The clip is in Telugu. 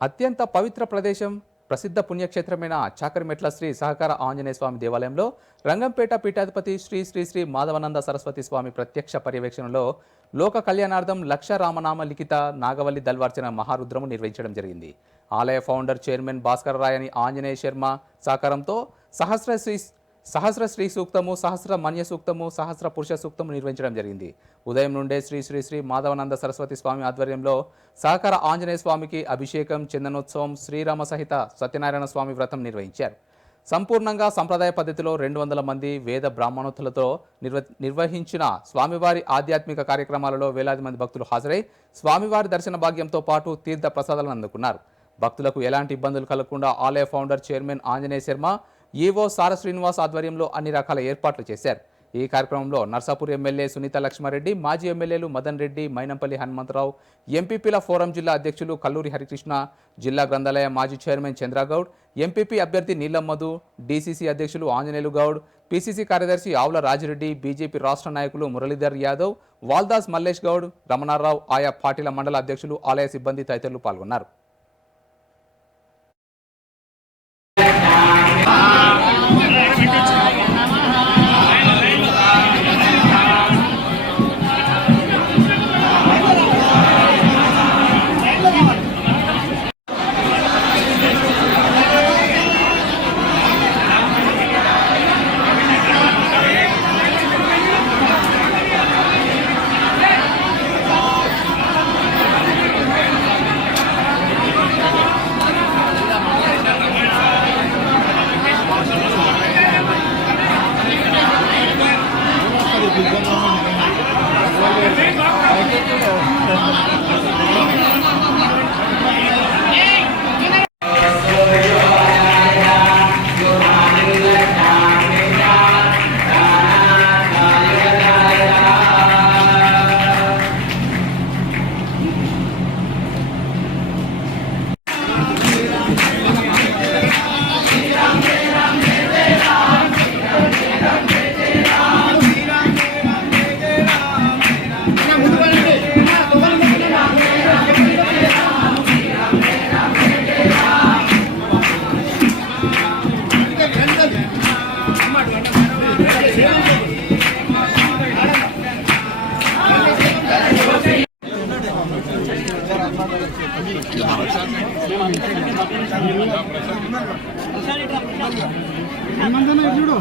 అత్యంత పవిత్ర ప్రదేశం ప్రసిద్ధ పుణ్యక్షేత్రమైన చాకరిమెట్ల శ్రీ సహకార ఆంజనేయ స్వామి దేవాలయంలో రంగంపేట పీఠాధిపతి శ్రీ శ్రీ శ్రీ మాధవనంద సరస్వతి స్వామి ప్రత్యక్ష పర్యవేక్షణలో లోక కళ్యాణార్థం లక్ష రామనామ లిఖిత నాగవల్లి దల్వార్చన మహారుద్రము నిర్వహించడం జరిగింది. ఆలయ ఫౌండర్ చైర్మన్ భాస్కర్ రాయని ఆంజనేయ శర్మ సహకారంతో సహస్ర శ్రీ సూక్తము, సహస్ర మన్య సూక్తము, సహస్ర పురుష సూక్తము నిర్వహించడం జరిగింది. ఉదయం నుండే శ్రీ శ్రీ శ్రీ మాధవనంద సరస్వతి స్వామి ఆధ్వర్యంలో సహకార ఆంజనేయ స్వామికి అభిషేకం, చందనోత్సవం, శ్రీరామ సహిత సత్యనారాయణ స్వామి వ్రతం నిర్వహించారు. సంపూర్ణంగా సంప్రదాయ పద్ధతిలో 200 మంది వేద బ్రాహ్మణోత్తులతో నిర్వహించిన స్వామివారి ఆధ్యాత్మిక కార్యక్రమాలలో వేలాది మంది భక్తులు హాజరై స్వామివారి దర్శన భాగ్యంతో పాటు తీర్థ ప్రసాదాలను అందుకున్నారు. భక్తులకు ఎలాంటి ఇబ్బందులు కలగకుండా ఆలయ founder chairman Anjaneya Sharma, EO సార శ్రీనివాస్ ఆధ్వర్యంలో అన్ని రకాల ఏర్పాట్లు చేశారు. ఈ కార్యక్రమంలో నర్సాపూర్ ఎమ్మెల్యే సునీత లక్ష్మారెడ్డి, మాజీ ఎమ్మెల్యేలు మదన్ రెడ్డి, మైనంపల్లి హనుమంతరావు, ఎంపీపీల ఫోరం జిల్లా అధ్యక్షులు కల్లూరి హరికృష్ణ, జిల్లా గ్రంథాలయ మాజీ చైర్మన్ చంద్రగౌడ్, ఎంపీపీ అభ్యర్థి నీలం మధు, డీసీసీ అధ్యక్షులు ఆంజనేయులు గౌడ్, పీసీసీ కార్యదర్శి ఆవుల రాజిరెడ్డి, బీజేపీ రాష్ట్ర నాయకులు మురళీధర్ యాదవ్, వాల్దాస్ మల్లేష్ గౌడ్, రమణారావు, ఆయా పార్టీల మండల అధ్యక్షులు, ఆలయ సిబ్బంది తదితరులు పాల్గొన్నారు. చూడు